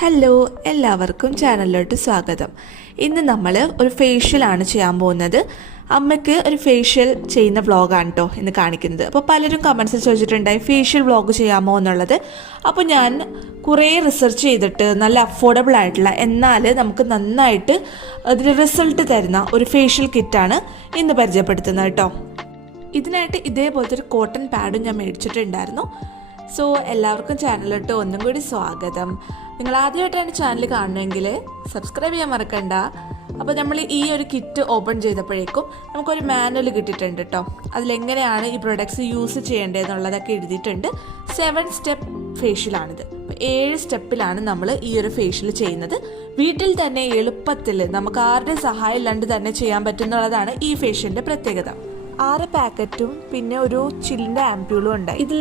Hello, എല്ലാവർക്കും ചാനലിലോട്ട് സ്വാഗതം. ഇന്ന് നമ്മൾ ഒരു ഫേഷ്യലാണ് ചെയ്യാൻ പോകുന്നത്. അമ്മയ്ക്ക് ഒരു ഫേഷ്യൽ ചെയ്യുന്ന വ്ളോഗാണ് കേട്ടോ ഇന്ന് കാണിക്കുന്നത്. അപ്പോൾ പലരും കമൻസിൽ ചോദിച്ചിട്ടുണ്ടായി ഫേഷ്യൽ വ്ളോഗ് ചെയ്യാമോ എന്നുള്ളത്. അപ്പോൾ ഞാൻ കുറേ റിസർച്ച് ചെയ്തിട്ട് നല്ല അഫോർഡബിൾ ആയിട്ടുള്ള എന്നാൽ നമുക്ക് നന്നായിട്ട് അതിൽ റിസൾട്ട് തരുന്ന ഒരു ഫേഷ്യൽ കിറ്റാണ് ഇന്ന് പരിചയപ്പെടുത്തുന്നത് കേട്ടോ. ഇതിനായിട്ട് ഇതേപോലത്തെ ഒരു കോട്ടൺ പാഡും ഞാൻ മേടിച്ചിട്ടുണ്ടായിരുന്നു. സോ എല്ലാവർക്കും ചാനലിലോട്ട് ഒന്നും കൂടി സ്വാഗതം. നിങ്ങൾ ആദ്യമായിട്ടാണ് ചാനൽ കാണുന്നതെങ്കിൽ സബ്സ്ക്രൈബ് ചെയ്യാൻ മറക്കണ്ട. അപ്പോൾ നമ്മൾ ഈ ഒരു കിറ്റ് ഓപ്പൺ ചെയ്തപ്പോഴേക്കും നമുക്കൊരു മാനുവൽ കിട്ടിയിട്ടുണ്ട് കേട്ടോ. അതിലെങ്ങനെയാണ് ഈ പ്രൊഡക്ട്സ് യൂസ് ചെയ്യേണ്ടതെന്നുള്ളതൊക്കെ എഴുതിയിട്ടുണ്ട്. 7 സ്റ്റെപ്പ് ഫേഷ്യലാണിത്. 7 സ്റ്റെപ്പിലാണ് നമ്മൾ ഈ ഒരു ഫേഷ്യൽ ചെയ്യുന്നത്. വീട്ടിൽ തന്നെ എളുപ്പത്തിൽ നമുക്ക് ആരുടെ സഹായം ഇല്ലാണ്ട് തന്നെ ചെയ്യാൻ പറ്റുന്നുള്ളതാണ് ഈ ഫേഷ്യലിൻ്റെ പ്രത്യേകത. 6 പാക്കറ്റും പിന്നെ ഒരു ചില്ലിൻ്റെ ആംപ്യൂളും ഉണ്ടായി. ഇതിൽ